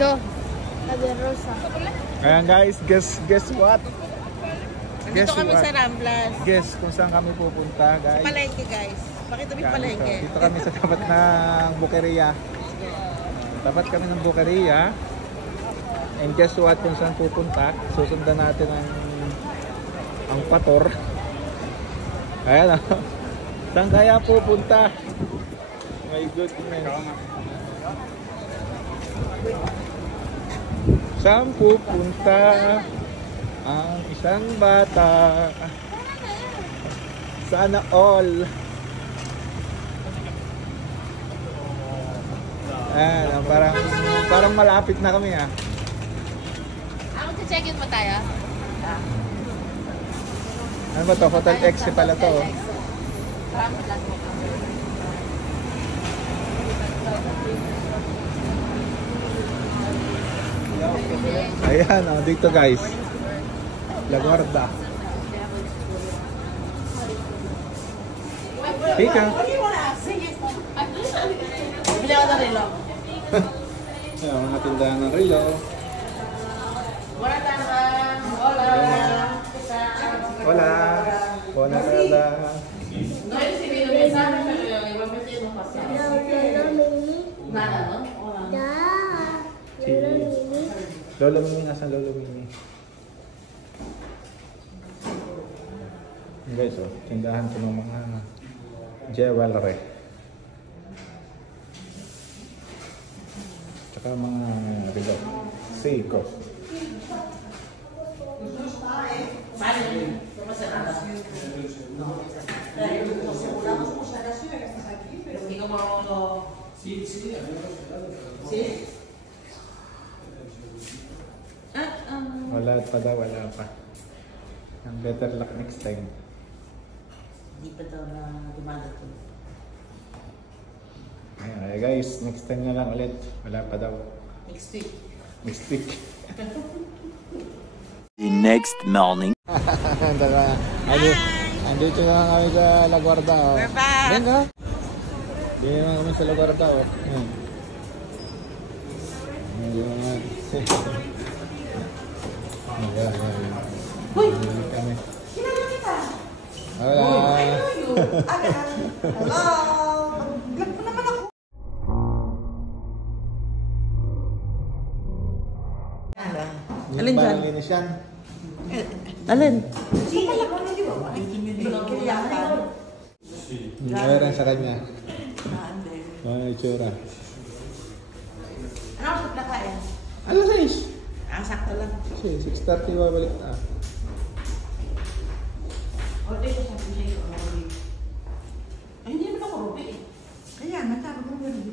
Jo. Javier Rosa. Ayan guys, guess what? Dito kami sa Ramblas. Guess kung saan kami pupunta, guys. Sa palengke, guys. Pakita mo yung palengke. Dito kami sa tapat ng Bukeria. Tapat kami ng Bukeria. And guess what kung saan pupunta? Susundan natin ang pator. Ayan o. Saan kaya pupunta? My goodness. Saan pupunta ang isang bata? Sana all. Ayan, parang malapit na kami ah. Check-in mo tayo. Ano ba to? Hotel X pala to. Ayan, oh, dito guys. La Guarda. Pika. Bili ako ng relo. Ayan, mga tindahan ng relo. Hola. Hola. Hola, hola. No he recibido mensajes, pero igualmente hemos pasado. Nada, ¿no? Hola. Si Lolo Mimi, nasa Lolo Mimi? Guys, oh, tindahan ko ng mga jewelry. Tsaka mga relo. Seiko. Wala pa daw, wala pa. Ang better luck next time. Hindi pa daw na dumadato. Ayan, guys, next time na lang ulit. Wala pa daw. Next week. Next week. The next morning. Andito na kami sa La Guarda. Oh. We're back. Venga. Dito na kami sa La Guarda. Oh. Uy! Kami. Kilala kita! Hola! I know you! Hello! Vlog ko naman ako! Alin dyan? Linis yan. Alin? Meron sa kanya. Ano itsura? Ano ako sa kaya? Alas 6? Sakto lang. 6:30 babalik na. Order ko sa siya yung Ruby. Ay, hindi naman ako Ruby eh. Kaya, matapag ko Ruby.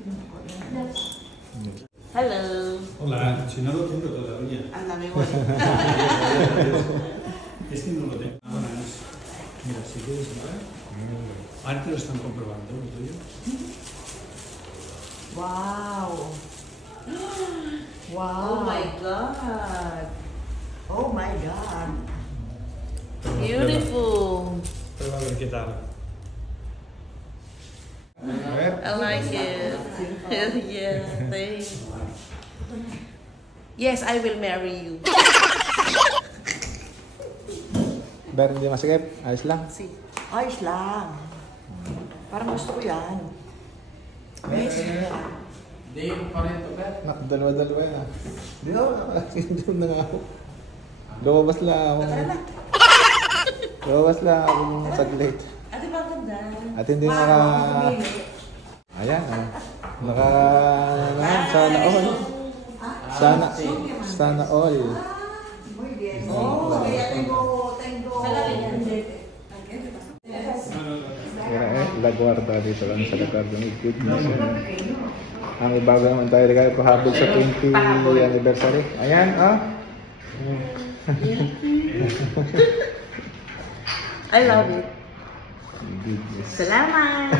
Hello. Hola, si no lo tengo todavía. Ándame, voy. Este no lo tengo. Mira, si quieres entrar. Ahora lo están comprobando, lo tuyo. Wow. Wow. Oh my God. Oh my God. Beautiful. Prueba a ver qué tal. I like it. Yeah, thanks. Yes, I will marry you. Ber, hindi masikip. Ayos lang. Si. Ayos lang. Parang gusto ko yan. Hindi mo pa rin ito, Ber. Dalawa-dalawa yan ah. Hindi ako, nakakasindom na nga ako. Lumabas lang ako. Lumabas lang ako saglit. Ate ba ang ganda? At hindi Ayan ah. Sana all. Sana all. Oh, kaya tengo. La Guarda dito lang sa La Guarda. Goodness. Ang ibago naman tayo kaya pahabol sa 20th anniversary. Ayan ah. I love it. Goodness. Salamat!